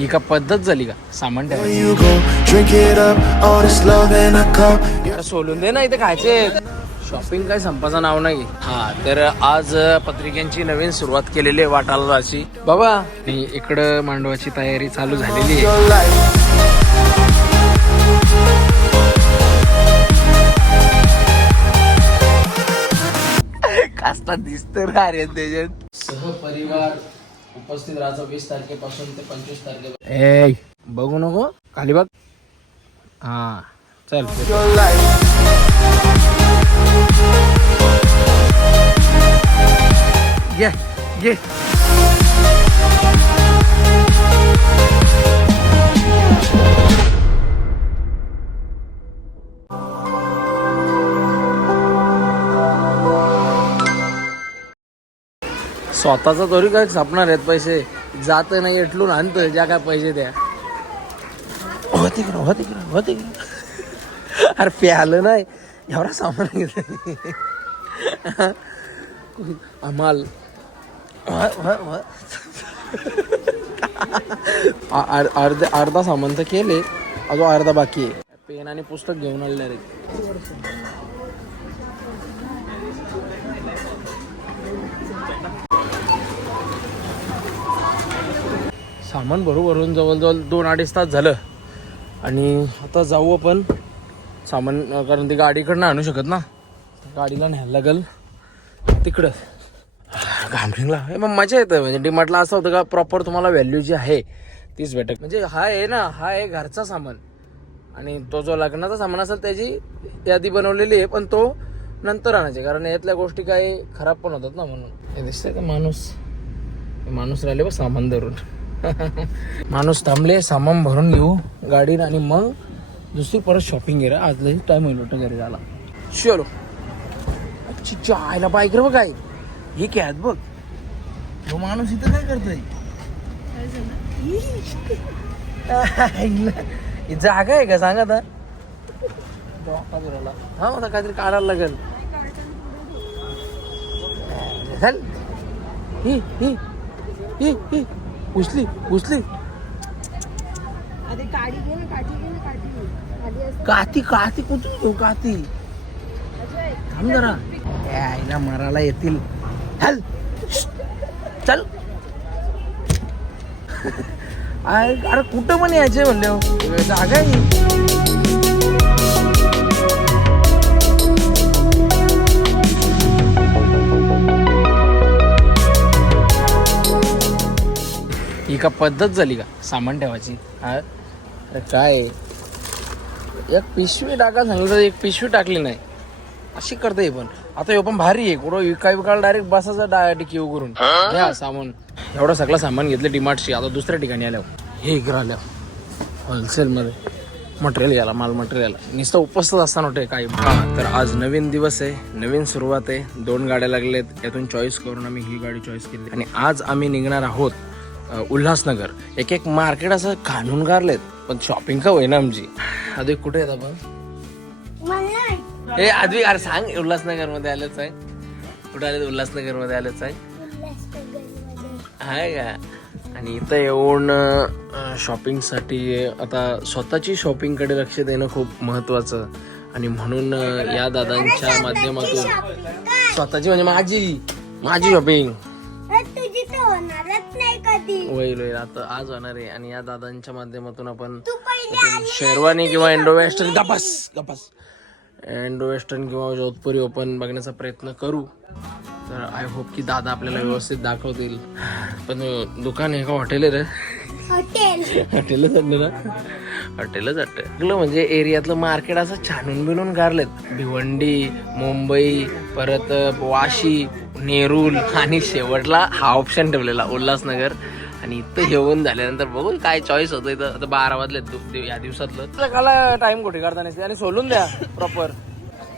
ही का पद्धत झाली का सामान ठेवायची? सोलून दे ना, इथे खायचे. शॉपिंग काय संपाचं नाव नाही. हा तर आज पत्रिकांची नवीन सुरुवात केलेली आहे वाटाला जायची बाबा. आणि इकडं मांडवाची तयारी चालू झालेली आहे. कास्ता दिसतो रे त्याच्यात. सहपरिवार उपस्थित राहायचं 20 तारखेपासून ते 25 तारखेपर्यंत. ए बघू नको खाली बघ. हा चल घे घे. स्वतःचा तरी काय सापणार आहेत पैसे. जात नाही एटलून आणतोय ज्या काय पैसे द्या. होते होते. अरे प्यालं नाही एवढा सामान घेतलं आम्हाल. अर्धा सामान तर केले, अजून अर्धा बाकी आहे. पेन आणि पुस्तक घेऊन आलेले रे. सामान भरून जवळजवळ 2-2.5 तास झालं. आणि आता जाऊ आपण सामान, कारण ती गाडीकडनं आणू शकत ना, गाडीला न्यायला लागेल तिकडं घामरिंगला. मग मजा येतं. म्हणजे डीमार्टला असं होतं का प्रॉपर तुम्हाला व्हॅल्यू जी आहे तीच भेटत. म्हणजे हा आहे ना, हा आहे घरचा सामान आणि तो जो लग्नाचा सामान असेल त्याची यादी बनवलेली आहे, पण तो नंतर आणायचे, कारण यातल्या गोष्टी काही खराब पण होतात ना. म्हणून हे दिसतंय का माणूस राहिले बघ सामान धरून. माणूस थांबले, सामान भरून घेऊ गाडीत आणि मग दुसरी परत शॉपिंग आहे. आज लई टाइम होईल होतं घरी जायला. चलो आयला बाईक रे बघ काय हे काय बघ. तो माणूस इथं काय करतोय? जागा आहे का सांगा आता. हा मला काहीतरी काढायला लागेल. ही उचली काती कुठून घेऊ काती. थांब जरा, आईला मारायला येतील. हल चल. अरे कुठं पण यायचे म्हणले जागा आहे. ही का पद्धत झाली का सामान ठेवायची? हा अरे काय एक पिशवी टाका सांगितलं, एक पिशवी टाकली नाही. अशी करता पण आता हे पण भारी आहे. कुठं विकायला डायरेक्ट बसायचा टिकीव करून घ्या सामान. एवढं सगळं सामान घेतलं डीमार्टशी. आता दुसऱ्या ठिकाणी आल्यावर हे इकडं आल्यावर होलसेलमध्ये मटेरियल घ्यायला, माल मटेरियल नुसतं उपस्थित असताना होते काय. तर आज नवीन दिवस आहे, नवीन सुरुवात आहे. 2 गाड्या लागलेत, यातून चॉईस करून आम्ही ही गाडी चॉईस केली. आणि आज आम्ही निघणार आहोत उल्हासनगर. एक मार्केट असं काढून गारलेत, पण शॉपिंग का होईना आमची. आधी कुठे येत आपण? हे आधी अरे सांग, उल्हासनगर मध्ये आलेच आहे. कुठे आले? उल्हासनगर मध्ये आलेच आहे. हाय का? आणि इथं येऊन शॉपिंग साठी आता स्वतःची शॉपिंग कडे लक्ष देणं खूप महत्वाचं. आणि म्हणून या दादांच्या माध्यमातून स्वतःची म्हणजे माझी शॉपिंग होईल आता आज होणार आहे. आणि या दादांच्या माध्यमातून आपण शेरवानी किंवा इंडो वेस्टर्न इंडो वेस्टर्न किंवा जोधपुरी ओपन बघण्याचा प्रयत्न करू. तर आय होप की दादा आपल्याला व्यवस्थित दाखवतील. पण दुकान आहे का हॉटेल आहे रे? हॉटेलच वाटलं ना, हॉटेलच वाटतं. म्हणजे एरियातलं मार्केट असं छानून बिनून गारलेत. भिवंडी, मुंबई, परत वाशी, नेरूल आणि शेवटला हा ऑप्शन ठेवलेला उल्हासनगर. आणि इथं येऊन झाल्यानंतर बघू काय चॉईस होतं. इथं आता 12 वाजले या दिवसातलं. काला टाइम कुठे करता नाही. आणि सोलून द्या प्रॉपर.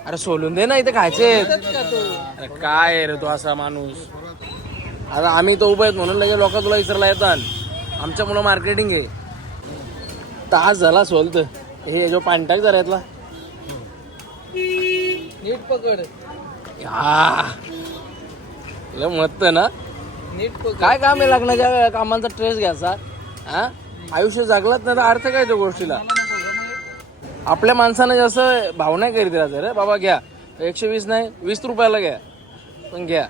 अरे सोलून दे ना, इथे खायचे. अरे काय रे तू असा माणूस. आता आम्ही तो उभं आहेत म्हणून लगे लोक तुला विसरला येतात. आमच्या मुलं मार्केटिंग आहे. तास झाला सोलत. हे जो पांटाक जरा यातला नीट पकड. हा मत ना नीट पकड. काय काम आहे लग्नाच्या कामांचा ट्रेस घ्यायचा. हा आयुष्य जगलात नाही तर अर्थ काय त्या गोष्टीला. आपल्या माणसानं जास्त भाव नाही करीत राहत रे बाबा. घ्या 120 नाही 20 रुपयाला घ्या, पण घ्या.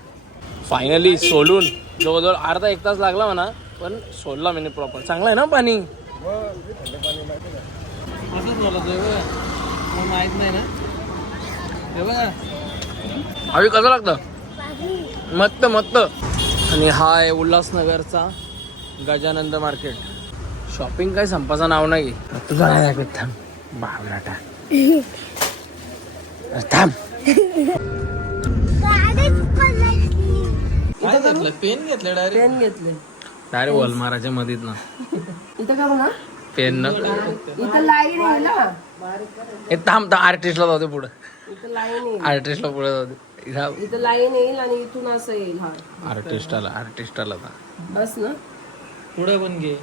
फायनली सोलून जवळजवळ अर्धा एक तास लागला म्हणा, पण सोडला मी प्रॉपर. चांगला आहे ना पाणी. असंच मला माहित नाही ना. हे बघा अभी कसं लागतं, मस्त मस्त. आणि हा आहे उल्हासनगरचा गजानंद मार्केट. शॉपिंग काय संपाचं नाव नाही. तुझा नाही दाखवत, थांब बावलाटा थांब. काय घेतलं, पेन घेतलं डायरेक्ट. पेन घेतले डायरेक्ट वॉलमाराच्या मधीत ना. इथं का बघा पेन न इथं लाईन आहे ना. हे थांब आर्टिस्टला जाऊ दे पुढे. इथं लाईन आहे, आर्टिस्टला पुढे जाऊ दे. इथं लाईन येईल आणि इथून असं येईल. हा आर्टिस्टाला बस ना. पुढं पण घे.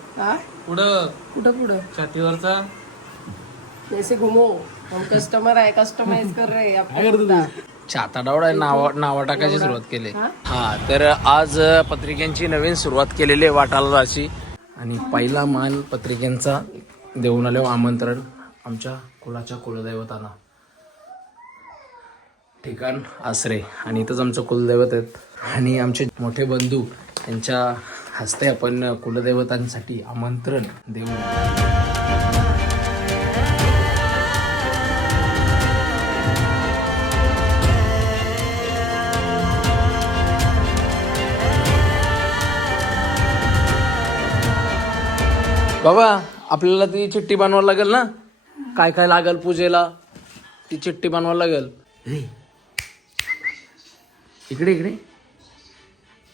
पुढं पुढं छातीवरचा जैसे घुमो. हम कस्टमर आहे, कस्टमाइज कर रहे हैं. छाता डावडा नावा टाकायची सुरुवात केली. हा तर आज पत्रिकांची नवीन सुरुवात केलेली आहे वाटाला अशी. आणि पहिला मान पत्रिकांचा देऊन आलो आमंत्रण आमच्या कुलाच्या कुलदैवतांना. ठिकाण आसरे आणि इथंच आमचं कुलदैवत आहेत. आणि आमचे मोठे बंधू यांच्या हस्ते आपण कुलदैवतांसाठी आमंत्रण देऊ. बाबा आपल्याला ती चिठ्ठी बनवायला लागेल ना. काय काय लागेल पूजेला ती चिठ्ठी बनवायला लागेल. इकडे इकडे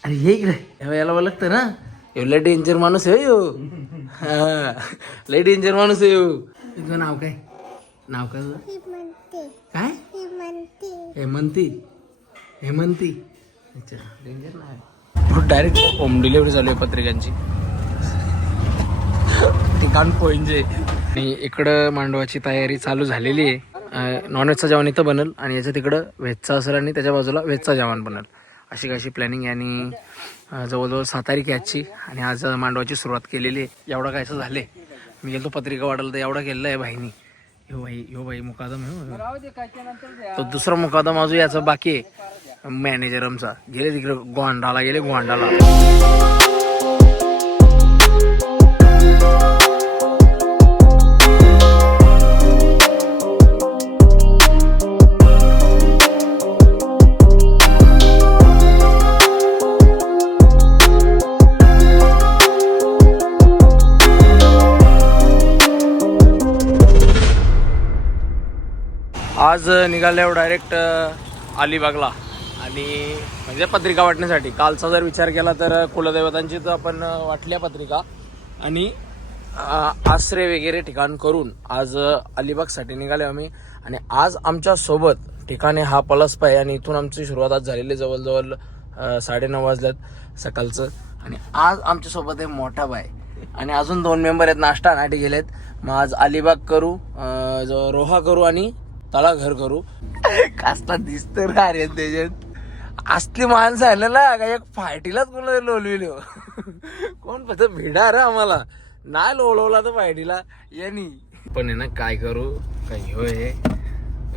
अरे हे इकडे याला लागतं ना. लय डेंजर माणूस आहे यो. हा लय डेंजर माणूस आहे यो. तुझं नाव काय, नाव काय तुझं काय. हेमंती. हेमंती अच्छा डेंजर नाव. डायरेक्ट होम डिलिव्हरी चालू आहे पत्रिकांची. ठिकाण पोइंजे. आणि इकडं मांडवाची तयारी चालू झालेली आहे. नॉनव्हेजचं जेवण इथं बनल आणि याच्या तिकडं व्हेजचं असेल आणि त्याच्या बाजूला व्हेजचं जेवण बनल. अशी कशी प्लॅनिंग. आणि जवळजवळ 7 तारीख याची. आणि आज मांडवाची सुरुवात केलेली आहे. एवढा कायचं झाले. मी गेलो पत्रिका वाढायला तर एवढा केलेला आहे भाईनी. ह्यो भाई मुकादम आहे. तो दुसरा मुकादम अजून याचा बाकी आहे. मॅनेजर आमचा गेले तिकडे गोंडाला गेले. गोंडाला आज निघाल्यावर डायरेक्ट अलिबागला. आणि म्हणजे पत्रिका वाटण्यासाठी. कालचा जर विचार केला तर कुलदैवतांची तर आपण वाटल्या पत्रिका आणि आसरे वगैरे ठिकाण करून आज अलिबागसाठी निघाले आम्ही. आणि आज आमच्या सोबत ठिकाणी हा पलसपा आहे. आणि इथून आमची सुरुवात आज झालेली जवळजवळ 9:30 वाजल्यात सकाळचं. आणि आज आमच्या सोबत आहे मोठा बाय आणि अजून 2 मेंबर आहेत. नाश्ता नाटी गेलेत. मग आज अलिबाग करू, रोहा करू आणि तळाघर करू. कसला दिसत रे अरे त्याच्यात. असली माणसं आहे ना का एक फायटीलाच कोणाला लोलविलो. कोण पत भिडा रे आम्हाला नाही लोळवला तर फायटीला यांनी. पण आहे ना काय करू काय हो. हे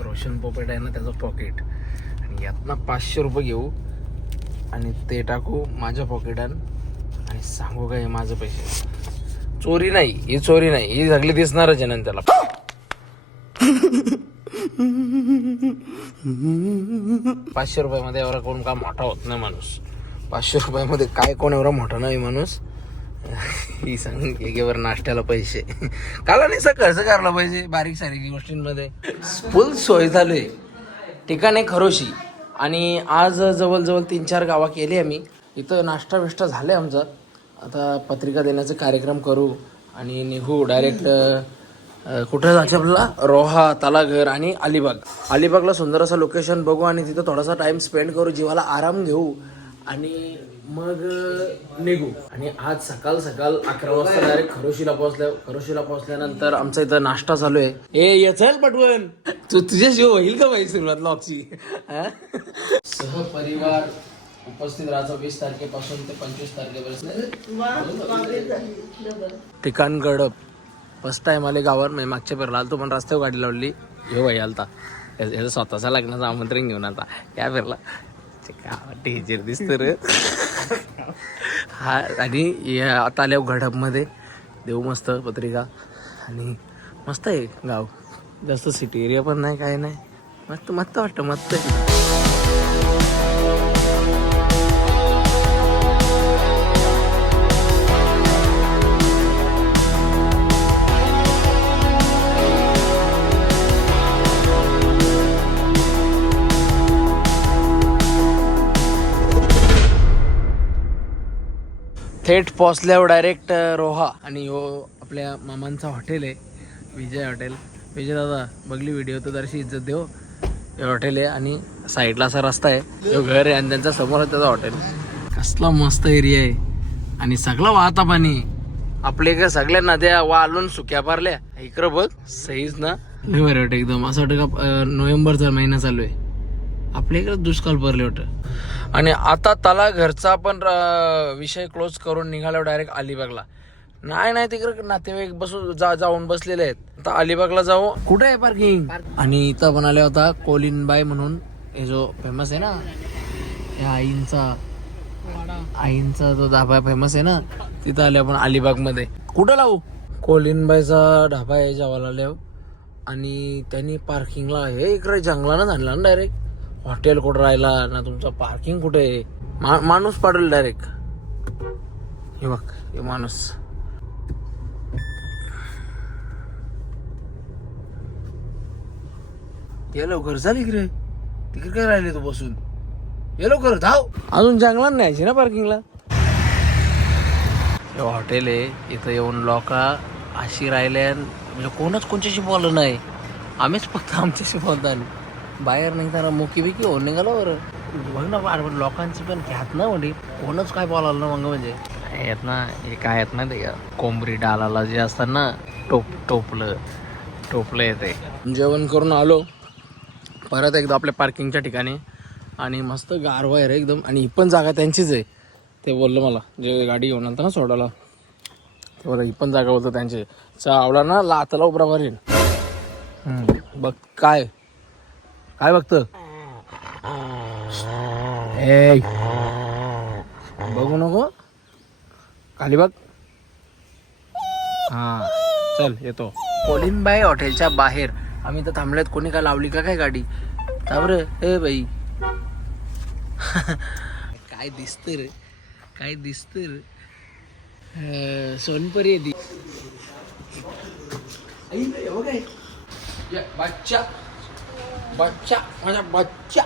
रोशन पोपेट आहे ना त्याचं पॉकेट. आणि यातनं 500 रुपये घेऊ आणि ते टाकू माझ्या पॉकेटात. आणि सांगू काय माझं पैसे. चोरी नाही ही, चोरी नाही ही, सगळी दिसणारच आहे ना त्याला. 500 रुपयामध्ये एवढा कोण का मोठा होत नाही माणूस. 500 रुपयामध्ये काय कोण एवढा मोठा नाही माणूस. ही सांग एकेवर नाश्त्याला पैसे काला नाही सर खर्च करायला पाहिजे बारीक सारीक गोष्टींमध्ये. फुल सोय चालू आहे. ठिकाण आहे खरोशी. आणि आज जवळजवळ 3-4 गावा केली आम्ही. इथं नाश्ता बिष्टा झाले आमचा. आता पत्रिका देण्याचा कार्यक्रम करू आणि निघू डायरेक्ट. कुठं जायचं आपल्याला. रोहा, तलाघर आणि अलिबाग. अलिबागला सुंदर असं लोकेशन बघू आणि तिथं थोडासा टाइम स्पेंड करू, जीवाला आराम घेऊ आणि मग निघू. आणि आज सकाळ 11 वाजता डायरेक्ट खरोशीला पोहोचल्यानंतर आमचा इथं नाश्ता चालू आहे. ए चल पटवण तुझ्याशिवाय होईल का भाई सुरुवात लॉकची. सहपरिवार उपस्थित राहायचं 20 तारखेपासून ते 25 तारखेपर्यंत. ठिकाण गडप. फर्स्ट टाइम आले गावावर. मी मागच्या फिरला आलतो पण रस्त्यावर गाडी लावली. हे भाई आलता याचं स्वतःच्या लग्नाचं आमंत्रण घेऊन आता काय फिरला टीचर दिसत रे. हा आणि आता आल्या गडपमध्ये देऊ मस्त पत्रिका आणि मस्त आहे गाव. जास्त सिटी एरिया पण नाही काय नाही. मस्त मस्त वाटतं मस्त. थेट पोचल्यावर डायरेक्ट रोहा आणि हो आपल्या मामांचा हॉटेल आहे विजय हॉटेल. विजय दादा बघली व्हिडिओ तर जराशी इज्जत देऊ. हे हॉटेल आहे आणि साईडला असा रस्ता आहे. हे घर आहे आणि त्यांच्या समोर त्याचा हॉटेल. कसला मस्त एरिया आहे आणि सगळं वाहता पाणी. आपल्या इकडे सगळ्या नद्या वाळून सुक्या पारल्या. इकडं बघ सहीच ना लय भारी वाटतं एकदम. असं वाटतं का नोव्हेंबरचा महिना चालू आहे. आपल्या इकडे दुष्काळ पडले होतं. आणि आता त्याला घरचा पण विषय क्लोज करून निघाल्यावर डायरेक्ट अलिबागला. नाही तिकडे नातेवाईक जाऊन बसलेले आहेत. आता अलिबागला जाऊ. कुठे आहे पार्किंग. आणि इथं पण आले होता कोलिनबाई म्हणून हे जो फेमस आहे ना या आईंचा जो ढाबा फेमस आहे ना तिथं आले आपण अलिबाग मध्ये. कुठं लावू. कोलिनबाईचा ढाबा आहे जेवायला आल्यावर. आणि त्यांनी पार्किंगला हे इकडे जंगलानं आणला ना डायरेक्ट. हॉटेल कुठं राहिला ना तुमचं पार्किंग कुठे आहे. माणूस पाडल डायरेक्ट. हे बघ हे माणूस. ये लवकर झाली की रे. तिकडे काय राहिले तू बसून. ये लवकर धाव. अजून जंगलात न्यायची ना पार्किंगला. हे हॉटेल आहे. इथं येऊन लोक अशी राहिले म्हणजे कोणाच्याशी बोललं नाही. आम्हीच फक्त आमच्याशी बोलतो. बाहेर नाही तर मुकी बिकी होऊन निघालो बरं. बघ ना बार लोकांची पण घ्यात ना म्हणजे कोणच काय बोलावलं ना मग म्हणजे येत ना हे काय येत ना ते कोंबडी डालाला जे असतात ना टोपलं येते. जेवण करून आलो परत एकदा आपल्या पार्किंगच्या ठिकाणी आणि मस्त गारवा आहे रे एकदम. आणि ही पण जागा त्यांचीच आहे. ते बोललं मला जे गाडी घेऊन आलता ना सोडायला ते बोला ही पण जागा बोलतं त्यांची. चावला ना लातला उभरा मारीन. बघ काय बघतं. बघू नको खाली बघ. हा चल येतो. कोलिनबाई हॉटेलच्या बाहेर आम्ही तर थांबल्यात. कोणी काय लावली का काय गाडी. बरं ए बाई काय दिसत रे काय दिसत रे. सोनपरी आहे ती. बच्चा माझा बच्चा.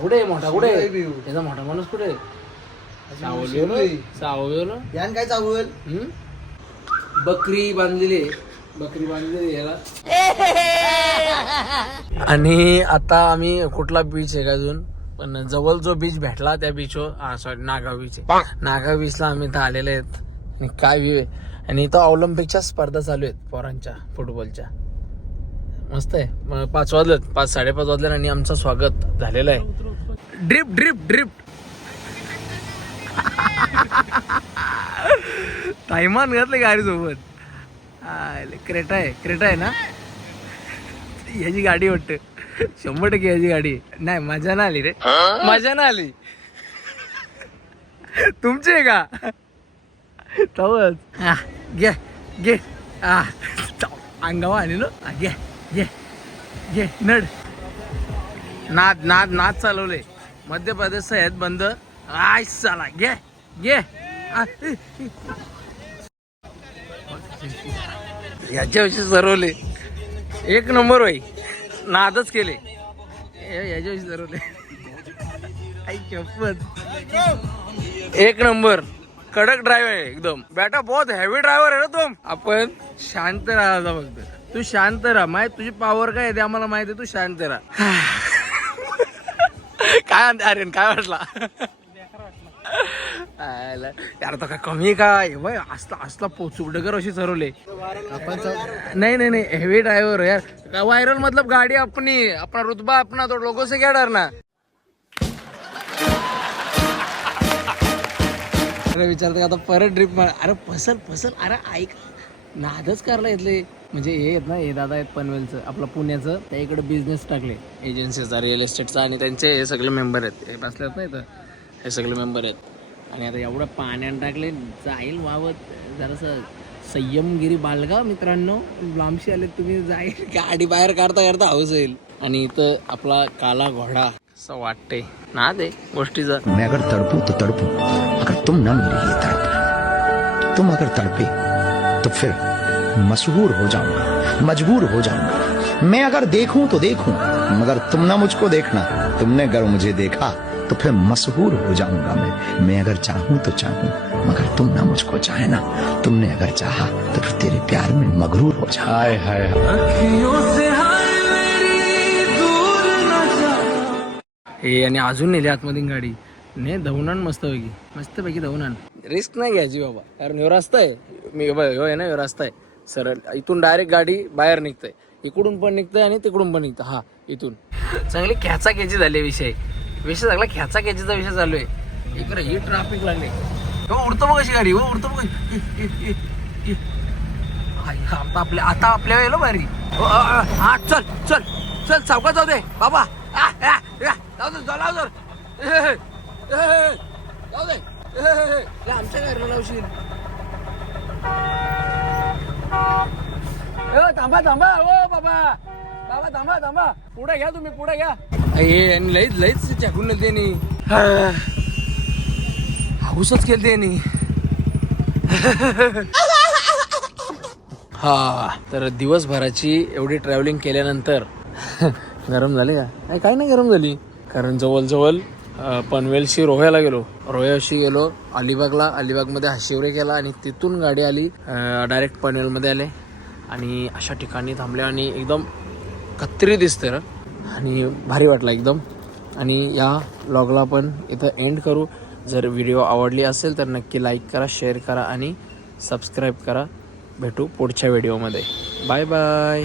कुठे मोठा कुठे याचा मोठा माणूस कुठे. काय चावल. बकरी बांधलेली याला. आणि आता आम्ही कुठला बीच आहे का अजून पण जवळ जो बीच भेटला त्या बीचवर सॉरी नागाव बीच आहे. नागाव बीचला आम्ही इथं आलेले आहेत. आणि काय व्ह्यू आहे. आणि इथं ऑलिम्पिकच्या स्पर्धा चालू आहेत पोरांच्या फुटबॉलच्या. मस्त आहे. 5 वाजलेत 5:30 वाजले आणि आमचं स्वागत झालेलं आहे. ड्रिप टायमान घातलं गाडी सोबत. क्रेटा आहे ना याची गाडी वाटतं. 100% याची गाडी नाही. मजा ना आली रे. मजा ना आली. तुमची आहे का तवच घे अंगावा आली ना. घे नड. नाद चालवले. मध्य प्रदेश आहेत बंद. आय चला घे याच्याविषयी सरवले. 1 नंबर होई. नादच केले याच्याविषयी सरवले. आई शपथ 1 नंबर. कडक ड्रायव्हर आहे एकदम. बेटा बहुत हेवी ड्रायव्हर आहे ना तुम. आपण शांत राहायचा फक्त. तू शांत राहा. माहिती तुझी पावर काय आहे आम्हाला माहिती आहे. तू शांत राहा. काय म्हणते आर्यन काय वाटला यार तो काय कमी काय असला पोचू डगर अशी ठरवले. नाही हेवी ड्रायव्हर यार. वायरल मतलब गाडी अपनी अपना रुतबा अपना तो लोगों से क्या डरना. अरे विचारतो आता परत ट्रिप मार. अरे फसल अरे ऐक नादच करला इथले म्हणजे हे आहेत ना हे दादा आहेत पनवेलचं आपलं पुण्याचं त्या इकडे बिझनेस टाकले एजन्सीचा रिअल एस्टेटचा आणि त्यांचे हे सगळे मेंबर आहेत हे बसल्यात ना इथं हे सगळे मेंबर आहेत आणि आता एवढं पाण्यात टाकले जाईल वावत जरासं संयमगिरी बालगा मित्रांनो लांबशी आले तुम्ही जाईल गाडी बाहेर काढता हाऊस होईल. आणि इथं आपला काला घोडा असं वाटते ना ते गोष्टीचा. मैं अगर तड़पूं तो तड़पूं अगर तुम ना मेरे लिए तड़पो तुम अगर तड़पे तो फिर मशहूर हो जाऊंगा मजबूर हो जाऊंगा. मैं अगर देखूं तो देखूं मगर तुम ना मुझको देखना. तुमने अगर मुझे देखा तो फिर मशहूर हो जाऊंगा मैं अगर चाहूं तो चाहूं मगर तुम ना मुझको चाहे ना. तुमने अगर चाहा तो फिर तेरे प्यार में मगरूर हो जाऊं. हाय हाय हे आणि अजून नेली आतमध्ये गाडी ने धावून मस्तपैकी धावून रिस्क नाही घ्यायची बाबा कारण ह्यो रस्ता आहे मी ह्यो आहे ना ह्यो रस्ता आहे सरळ इथून डायरेक्ट गाडी बाहेर निघते इकडून पण निघते आणि तिकडून पण निघतं. हा इथून चांगली खेचाखेची झाली विषय सगळा खेचाखेचीचा विषय चालू आहे. इकडे ही ट्रॅफिक लागली हो उडतो बघ अशी गाडी हो उडतो बघ आता आपल्या वेळेला भारी हा चल चल चल चौकात जाऊ दे बाबा जाऊ दे आमच्या घरला लावशील थांबा ओ बाबा थांबा पुढे घ्या तुम्ही पुढे घ्या. हे लईच चाकून त्यांनी हाऊसच केली त्यांनी. हा तर दिवसभराची एवढी ट्रॅव्हलिंग केल्यानंतर गरम झाली का काही नाही गरम झाली कारण जवळ पनवेलशी रोह्याला गेलो रोह्याशी गेलो अलिबागमध्ये हाशिवरे केला आणि तिथून गाडी आली डायरेक्ट पनवेलमध्ये आले आणि अशा ठिकाणी थांबले आणि एकदम कत्तरी दिसते र आणि भारी वाटला एकदम. आणि या व्लॉगला पण इथं एंड करू. जर व्हिडिओ आवडली असेल तर नक्की लाईक करा शेअर करा आणि सबस्क्राईब करा. भेटू पुढच्या व्हिडिओमध्ये. Bye bye.